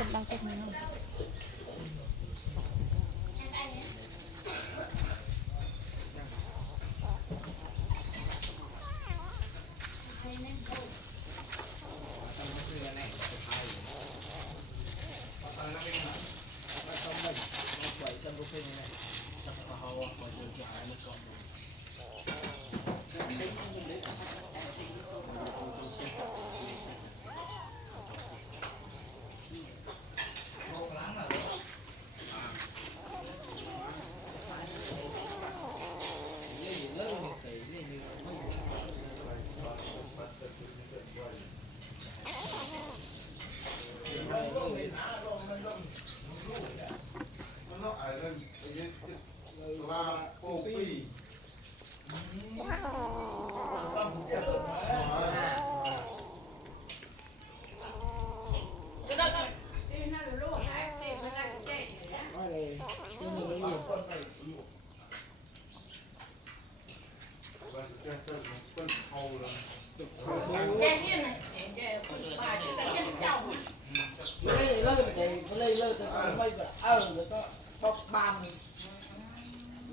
Cần đang chụp mình không?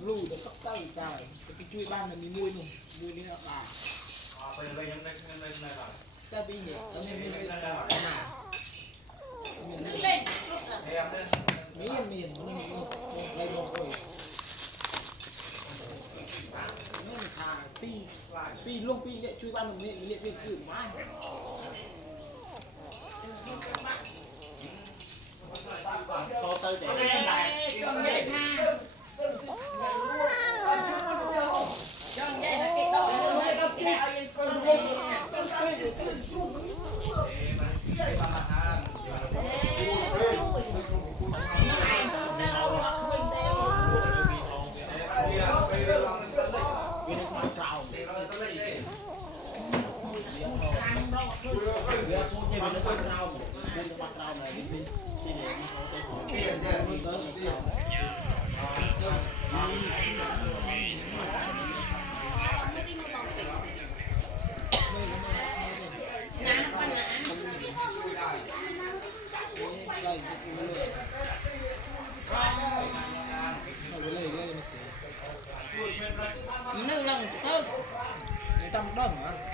lùi được cấp tây trời cái chui ban này mình nuôi đi là bà ta bị nhỉ ta nên nuôi là Nước lên miền miền đây rồi nên thà pi luôn pi vậy chui ban mình miền cử mãi có tới để Trong vậy ha Trong vậy là cái đầu lương hay cái kẹo yên con gì Nương lòng thôi tâm đơn hả